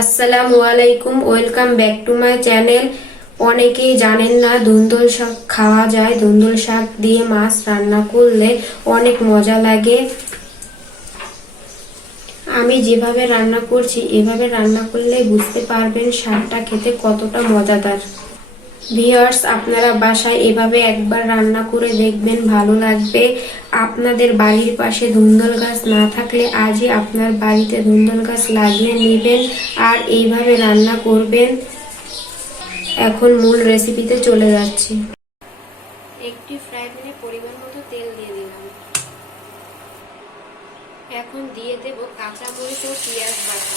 আসসালামু আলাইকুম, welcome back to my channel. অনেকেই জানেন না ধুন্দল শাক খাওয়া যায়। ধুন্দল শাক দিয়ে মাছ রান্না করলে অনেক মজা লাগে। আমি যেভাবে রান্না করছি, এভাবে রান্না করলে বুঝতে পারবেন শাকটা খেতে কতটা মজাদার। ভিউয়ার্স, আপনারা বাসায় এভাবে একবার রান্না করে দেখবেন, ভালো লাগবে। আপনাদের বাড়ির পাশে ধুন্দল গাছ না থাকলে আজই আপনার বাড়িতে ধুন্দল গাছ লাগিয়ে নেবেন আর এইভাবে রান্না করবেন। এখন মূল রেসিপিতে চলে যাচ্ছি। একটি ফ্রাই প্যানে পরিমাণ মতো তেল দিয়ে দিলাম। এখন দিয়ে দেব কাঁচা মরিচ ও পেঁয়াজ বাটা।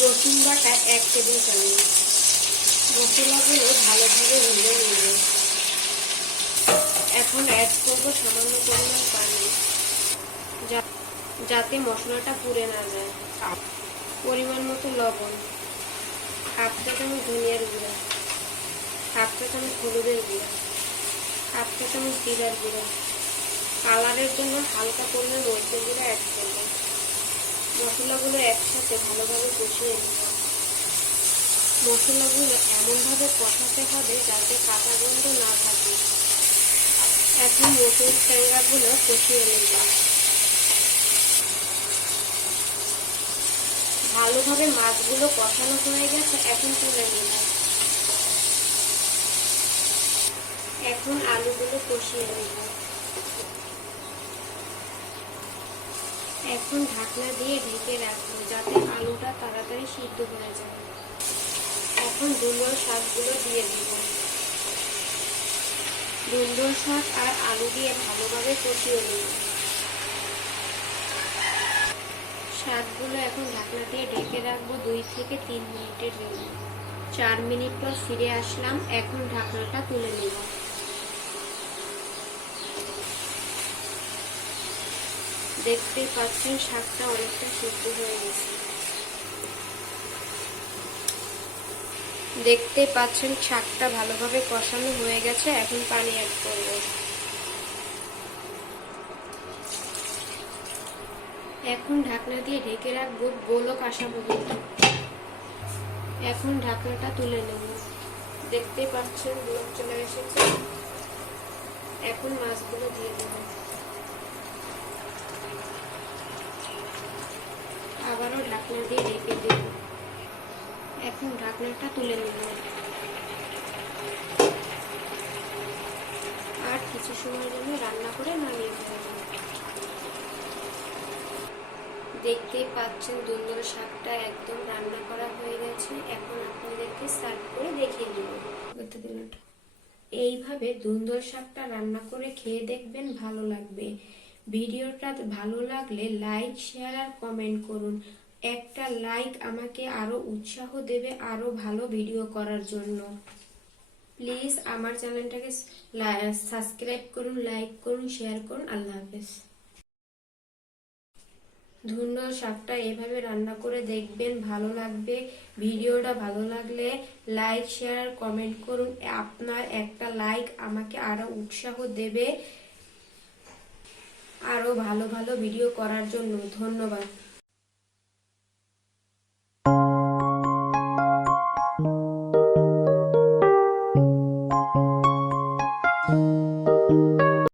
রসুন বাটা এক টেবিল চামচ। মশলাগুলো ভালোভাবে ভেজে নেব এখন অ্যাড করব সামান্য পরিমাণ পানি। যাতে মশলাটা পুড়ে না যায়। পরিমাণ মতো লবণ। হাফ চা চামচ ধনিয়ার গুঁড়া। হাফ চামচ হলুদের গুঁড়া। হাফ চা চামচ জিরার গুঁড়া। কালারের জন্য হালকা পরিমাণ মরিচের গুঁড়া অ্যাড করব। মশলাগুলো একসাথে ভালোভাবে কষিয়ে নেব। মশলাগুলো এমনভাবে কষাতে হবে যাতে কাঁচা গন্ধ না থাকে। এখন মসুর ট্যাংরাগুলো কষিয়ে নেব। ভালোভাবে মাছগুলো কষানো হয়ে গেছে, এখন তুলে নেব। এখন আলুগুলো কষিয়ে নেব। এখন ঢাকনা দিয়ে ঢেকে রাখব যাতে আলুটা তাড়াতাড়ি সিদ্ধ হয়ে যায়। এখন দুন্দর শাকগুলো দিয়ে দিব। দুন্দর শাক আর আলু দিয়ে ভালোভাবে কষিয়ে নেব। শাকগুলো এখন ঢাকনা দিয়ে ঢেকে রাখব দুই থেকে তিন মিনিটের জন্য। চার মিনিট পর ফিরে আসলাম, এখন ঢাকনাটা তুলে নেব। দেখতেই পাচ্ছেন শাকটা অনেকটা সিদ্ধ হয়ে গেছে। দেখতে পাচ্ছেন, শাকটা ভালোভাবে কষানো হয়ে গেছে, এখন পানি অ্যাড করব। এখন ঢাকনা দিয়ে ঢেকে রাখব, গোলক আসা এখন ঢাকনাটা তুলে নেব। দেখতে পাচ্ছেন, গোলক চলে এসেছে। এখন মাছগুলো দিয়ে দেব। আবারও ঢাকনা দিয়ে ঢেকে দেবো। এখন ঢাকনাটা তুলে নেব আর কিছু সময়ের জন্য রান্না করে নামিয়ে ফেলব দেখতেই পাচ্ছেন দুন্দর শাকটা একদম রান্না করা হয়ে গেছে। এখন আপনাদেরকে সার্ভ করে দেখিয়ে দেব। এইভাবে দুন্দর শাকটা রান্না করে খেয়ে দেখবেন ভালো লাগবে। ভিডিওটা ভালো লাগলে লাইক শেয়ার আর কমেন্ট করুন। একটা লাইক আমাকে আরও উৎসাহ দেবে আরও ভালো ভিডিও করার জন্য। প্লিজ আমার চ্যানেলটাকে সাবস্ক্রাইব করুন লাইক করুন শেয়ার করুন, আল্লাহ হাফেজ। ধুন্য শাকটা এভাবে রান্না করে দেখবেন, ভালো লাগবে। ভিডিওটা ভালো লাগলে লাইক শেয়ার কমেন্ট করুন। আপনার একটা লাইক আমাকে আরও উৎসাহ দেবে আরও ভালো ভালো ভিডিও করার জন্য। ধন্যবাদ।